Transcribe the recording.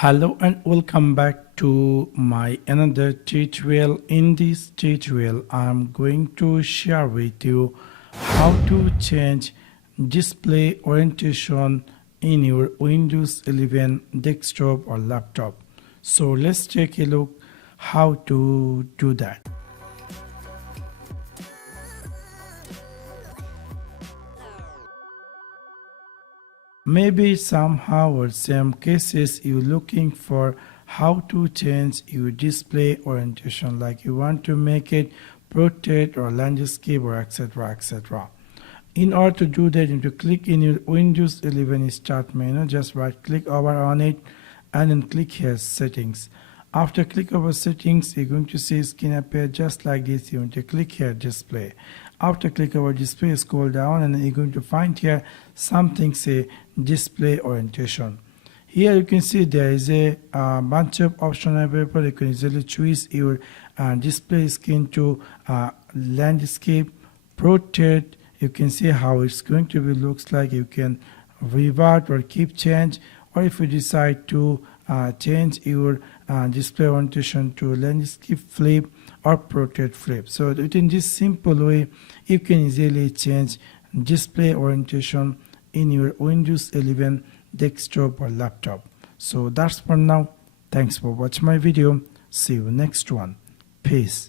Hello and welcome back to my another tutorial. In this tutorial I'm going to share with you how to change display orientation in your Windows 11 desktop or laptop. So let's take a look how to do that. Maybe somehow or some cases you're looking for how to change your display orientation, like you want to make it portrait or landscape or etc. In order to do that, you need to click in your Windows 11 start menu, just right click over on it and then click here settings. After click over settings, you're going to see skin appear just like this. You want to click here display. After click over display, scroll down and then you're going to find here something say display orientation. Here you can see there is a bunch of options available. You can easily choose your display skin to landscape, portrait. You can see how it's going to be looks like. You can revert or keep change, or if you decide to change your display orientation to landscape flip or portrait flip. So within this simple way, you can easily change display orientation in your Windows 11 desktop or laptop. So that's for now. Thanks for watching my video. See you next one. Peace.